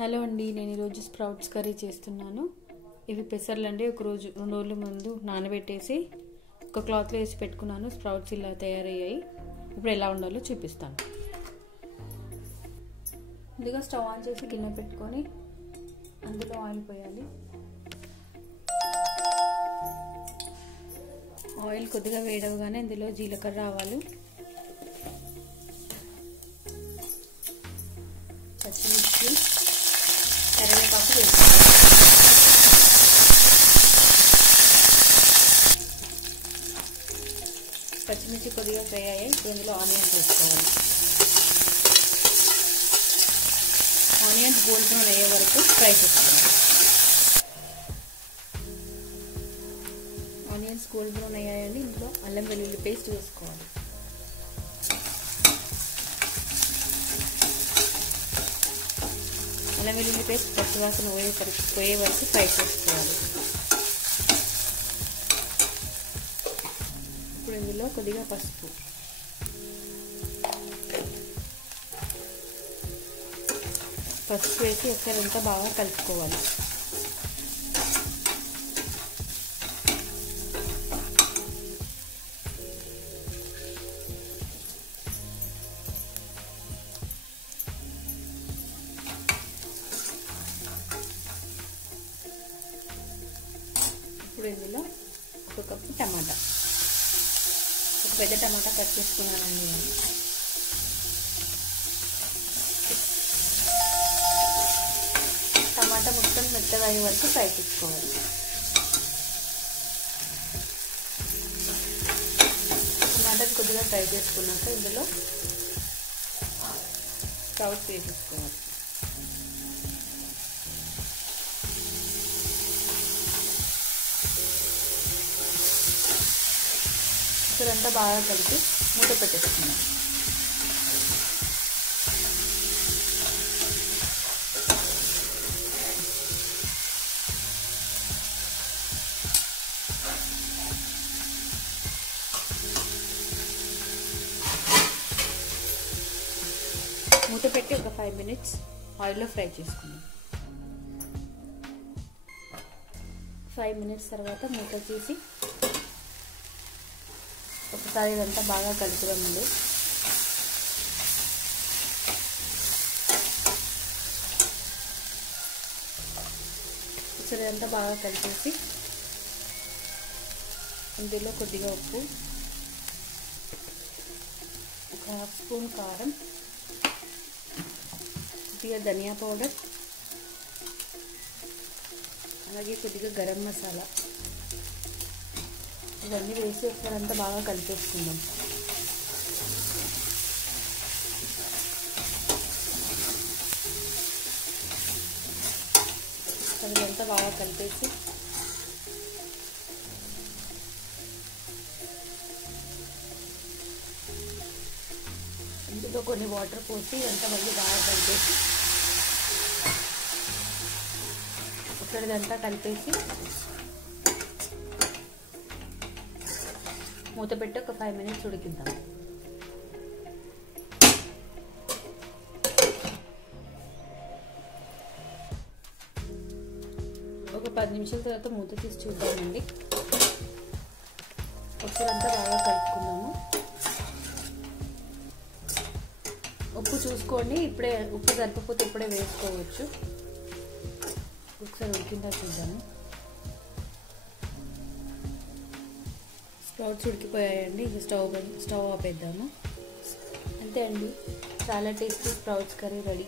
Hello అండి, నేను ఈరోజు స్ప్రౌట్స్ కర్రీ చేస్తున్నాను. ఇవి పెసర్లు అండి. ఒక రోజు 2 రోజుల ముందు నానబెట్టేసి ఒక క్లాత్లో వేసి పెట్టుకున్నాను. స్ప్రౌట్స్ ఇలా తయారయ్యాయి. ఇప్పుడు ఎలా ఉండాలో చూపిస్తాను. ముందుగా స్టవ్ ఆన్ చేసి గిన్నె పెట్టుకొని అందులో ఆయిల్ పోయాలి. ఆయిల్ కొద్దిగా వేడవగానే ఇందులో జీలకర్ర, ఆవాలు, పచ్చిమిర్చి, కరివేపాకు వేసుకోవాలి. పచ్చిమిర్చి కొద్దిగా ఫ్రై అయ్యాయి. ఇప్పుడు ఇందులో ఆనియన్స్ వేసుకోవాలి. ఆనియన్స్ గోల్డ్ బ్రౌన్ అయ్యే వరకు ఫ్రై చేసుకోవాలి. ఆనియన్స్ గోల్డ్ బ్రౌన్ అయ్యాయండి. ఇందులో అల్లం వెల్లుల్లి పేస్ట్ వేసుకోవాలి. అల్లం వెల్లుల్లి పేస్ట్ పచ్చివాసన పోయే వరకు ఫ్రై చేసుకోవాలి. ఇప్పుడు ఇందులో కొద్దిగా పసుపు, వేసి ఒకసారి అంతా బాగా కలుపుకోవాలి. ఇప్పుడు ఇందులో 1 కప్పు టమాటా, ఒక పెద్ద టమాటా కట్ చేసుకున్నానండి నేను. టమాటా మొత్తం మెత్తగా అయ్యే వరకు ఫ్రై చేసుకోవాలి. టమాటాని కొద్దిగా ఫ్రై చేసుకున్నాక ఇందులో స్ప్రౌట్స్ వేసేసుకోవాలి. ఇదంతా బాగా కలిపి మూత పెట్టేసుకున్నాం. మూత పెట్టి ఒక 5 మినిట్స్ ఆయిల్లో ఫ్రై చేసుకున్నాం. 5 మినిట్స్ తర్వాత మూత తీసి ఒకసారి ఇదంతా బాగా కలుపుదామండి. ఒకసారి ఇదంతా బాగా కలిపేసి ఇందులో కొద్దిగా ఉప్పు, ఒక 1/2 స్పూన్ కారం, కొద్దిగా ధనియా పౌడర్, అలాగే కొద్దిగా గరం మసాలా ఇవన్నీ వేసి ఒకసారి అంతా బాగా కలిపేసుకుందాం. ఇదంతా బాగా కలిపేసి ఇందులో కొన్ని వాటర్ పోసి ఇదంతా మళ్ళీ బాగా కలిపేసి ఒకసారి ఇదంతా కలిపేసి మూత పెట్టి ఒక 5 మినిట్స్ ఉడికిద్దాం. ఒక 10 నిమిషాల తర్వాత మూత తీసి చూద్దామండి. ఒకసారి అంతా బాగా కలుపుకుందాము. ఉప్పు చూసుకోండి. ఇప్పుడే ఉప్పు సరిపోతే ఇప్పుడే వేసుకోవచ్చు. ఒకసారి ఉడికిందా చూద్దాము. స్ప్రౌట్స్ ఉడికిపోయాయండి. ఇది స్టవ్ ఆపేద్దాము. అంతే అండి, చాలా టేస్టీ స్ప్రౌట్స్ కర్రీ రెడీ.